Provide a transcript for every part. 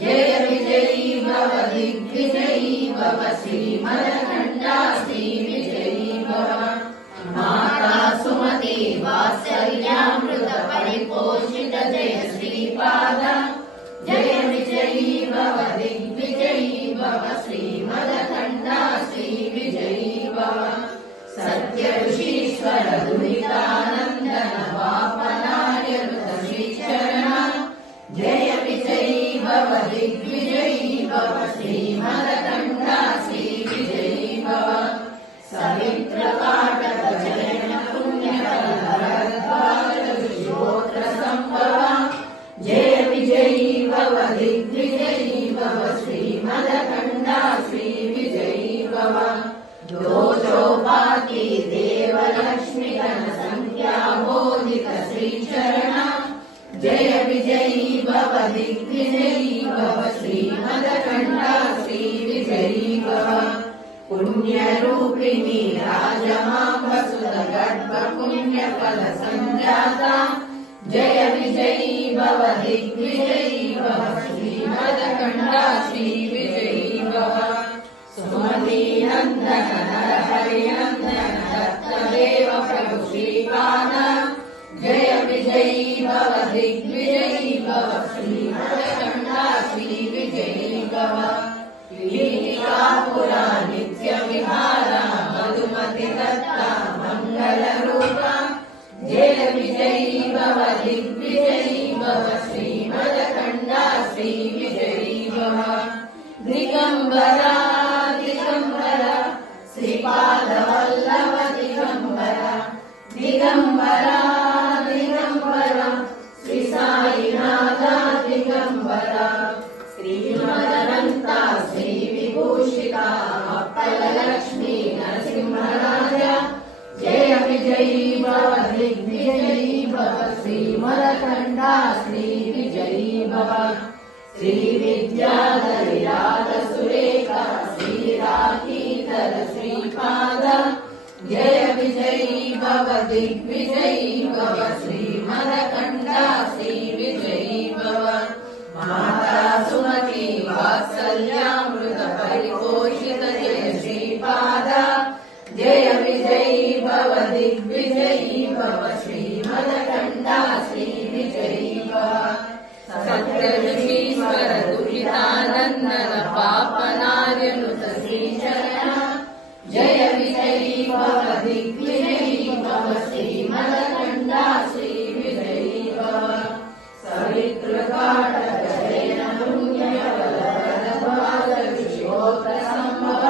जय विजयी भव दिग्विजयी भव श्रीमदखण्डा श्रीविजयी भव माता सुमति वात्सल्यामृत परिपोषित जय श्रीपाद जय विजयी भव दिग्विजयी भव श्रीमदखण्डा श्रीविजयी भव सत्य ऋषीश्वर दुरितानन्दन वापनार्यनुत श्रीचरण जय विजयी भव दिग्विजयी भव श्रीमदखण्डा श्रीविजयी भव सवित्रकाटक जयन पुण्यफलभरद्वाजश्रोत्र सम्भव जय विजयी भव दिग्विजयी भव श्रीमदखण्डा श्रीविजयी भव दोषोपाति देवलक्ष्मी गण संख्या बोधित श्रीचरण जय विजयी भव दिग्विजयी भव श्रीमदखण्डा श्रीविजयी भव पुण्यरूपिणी राजमाम्बसुत गर्भ पुण्यफल संजाता जय विजयी भव दिग्विजयी भव श्रीमदखण्डा श्रीविजयी भव सुमती नंदन नरहरि नंदन दत्तदेव प्रभु श्रीपाद जय विजयी भव दिग्विजयी भव श्रीमदखण्डा श्रीविजयी भव लीलापुरा नित्य विहारा मधुमति दत्ता मंगल रूपा जय विजयी भव दिग्विजयी भव श्रीमदखण्डा श्रीविजयी भव दिगंबरा दिगंबरा श्रीपादवल्लभ दिगंबरा दिगंबरा दिगंबरा श्री साईनाथ दिगंबरा श्रीमदनंता श्री विभूषिता अप्पलक्ष्मी नरसिंहराज जय विजयी भव दिग्विजयी भव श्रीमदखण्डा श्रीविजयी भव श्री विद्याधरिराज सुरेखा श्रीराकीधर श्रीपाद जय विजयी भव दिग्विजयी भव श्रीमदखण्डा श्रीविजयी भव माता सुमति वात्सल्यामृत परिपोषित जय श्रीपाद जय विजयी भव दिग्विजयी भव श्रीमदखण्डा श्रीविजयी भव सत्य ऋषीश्वर दुरितानन्दन पापनार्यनुत श्रीचरण जय विजयी भव दिग्विजयी भव श्रीमदखण्डा श्रीविजयी भव सवित्रकाटक जयन पुण्यफलभरद्वाजश्रोत्र सम्भव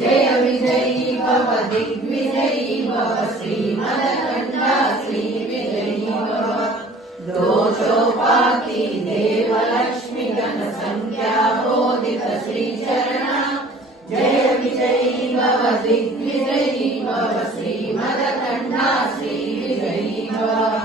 जय विजयी भव दिग्विजयी भव श्रीमदखण्डा श्रीविजयी भव दोषोपाति देवलक्ष्मी गण संख्या बोधित श्रीचरण जय विजयी भव दिग्विजयी भव श्रीमदखण्डा श्रीविजयी भव